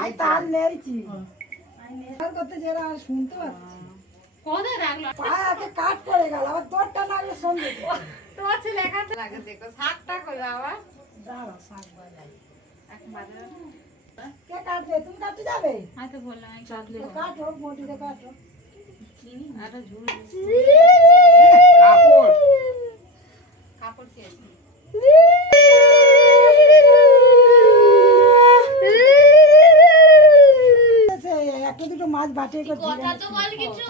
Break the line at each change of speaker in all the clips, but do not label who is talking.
আমি তার নেড়েছি করতে যেটা আর শুনতে পাচ্ছি
কোথায় রাখল?
পায়ে কাট পড়ে গেল আবার তোরটা নাগলে সঙ্গে
তোমার ছেলে এখানে লাগে দেখো শাকটা করবে আবার।
দাঁড়া শাক বাজাই
এখন বাজারে
কে কাটবে? তুমি কাটতে যাবে?
তো বললাম কাটলে
তো কাটো বটিতে কাটো
ঝুল।
কাপড়।
কাপড়
সে বাটিয়ে
কথা তো বল কিছু।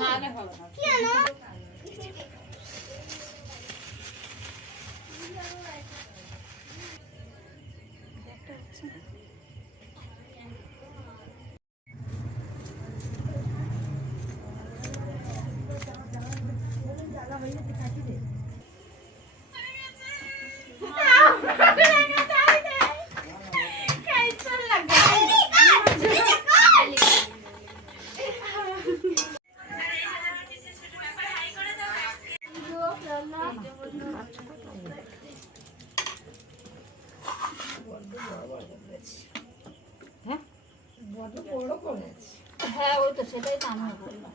বড় বড় করেছে।
হ্যাঁ ওই তো সেটাই তো বললাম।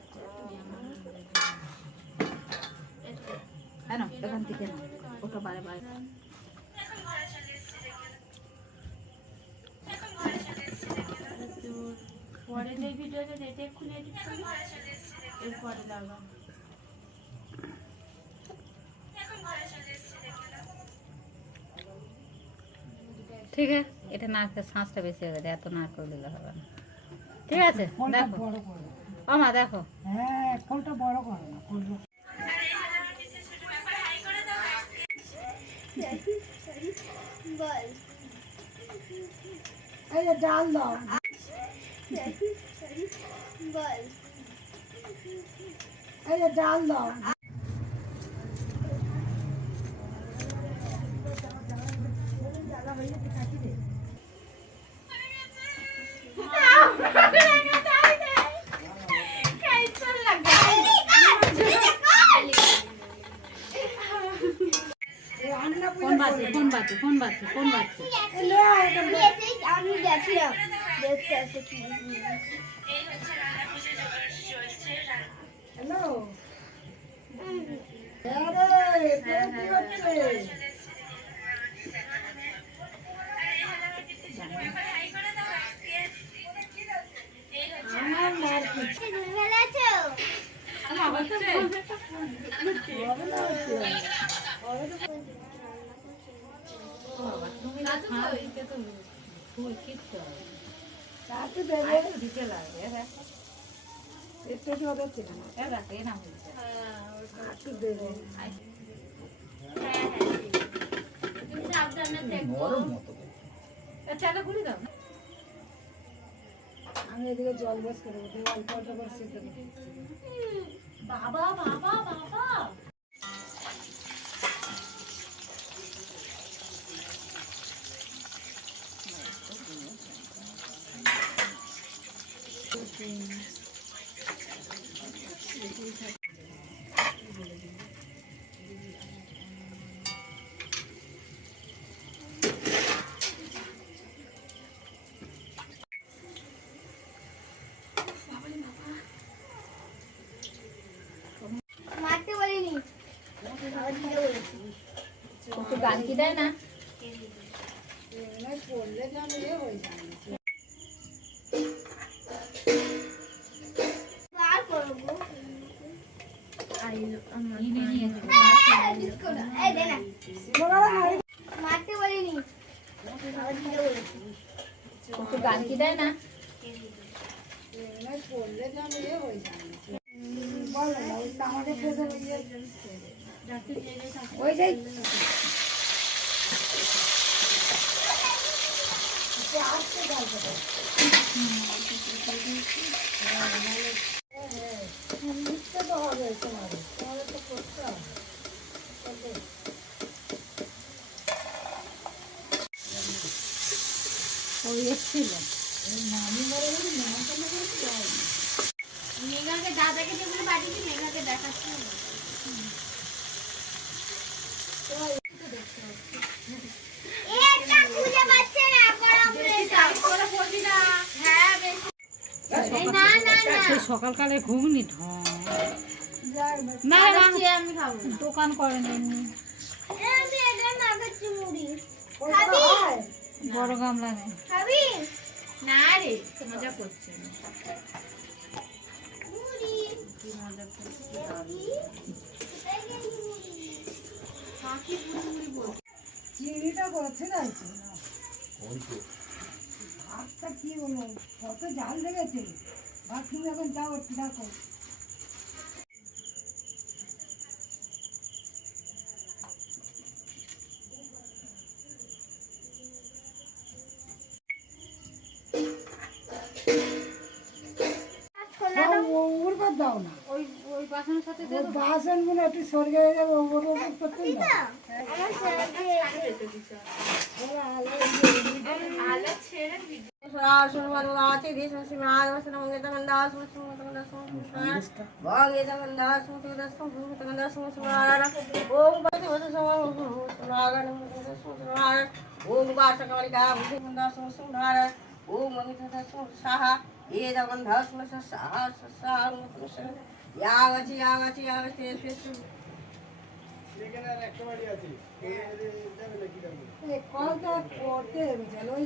হ্যাঁ না এখান থেকে না ওটা বারে বারে। পরে যে ভিডিওটা এক্ষুনি এডিট এরপরে দাও ঠিক আছে। এটা নাচতে শ্বাসটা বেশি হয়ে গেছে এত না করে দিলে হবে না। ঠিক আছে
ফোনটা
দেখো। আমা দেখো।
হ্যাঁ ফোনটা বড় করো না ডাল দাও। ডাল দাও এই রান্না
কোন বাচ্চা কোন বাচ্চা কোন বাচ্চা।
আমি গেছিলাম
হ্যালো? আমার আমি এদিকে জল বস করে অল্প অল্প করে।
বাবা বাবা বাবা
মারতে বলিনি খাবার দিতে বলেছি
একটু গান কি দেয় না?
পড়লে ইয়ে হয়ে যায়
মারতে বলিনি
গান কি দেয় না
ওই আমাদের খেতে ওই যে একটু আস্তে গাইতে হবে। হ্যাঁ, নাহলে- হ্যাঁ, হ্যাঁ। লিখতে তো হবে তোমাদের তোমাদের তো করতে হবে করবে।
ওই এসেছিল
মেঘাকে দাদাকে যেগুলো মেঘাকে
সকালকালে ঘুমনি
না
দোকান করেন। এমনি বড় গামলা নেই।
খাবি? না রে মজা করছে মুড়ি।
কি মজা করছে
মুড়ি? কোথায় মুড়ি? কাকি মুড়ি মুড়ি বল
চিংড়িটা করছে না। ভাতটা কি হলো কত জাল লেগেছে। ভাত তুমি এখন যাও একটু দেখো। দাও না
ওই ওই বাসনের সাথে
ও বাসনগুলো একটু সরিয়ে হয়ে যাবে ওপর করতে না
আমার ছেড়ে দিয়ে
ওরা আলো
আলো ছেড়ে দিবি
యాగచి యాగచి యాగచి
এই কলটা করতে হবে চলো ওই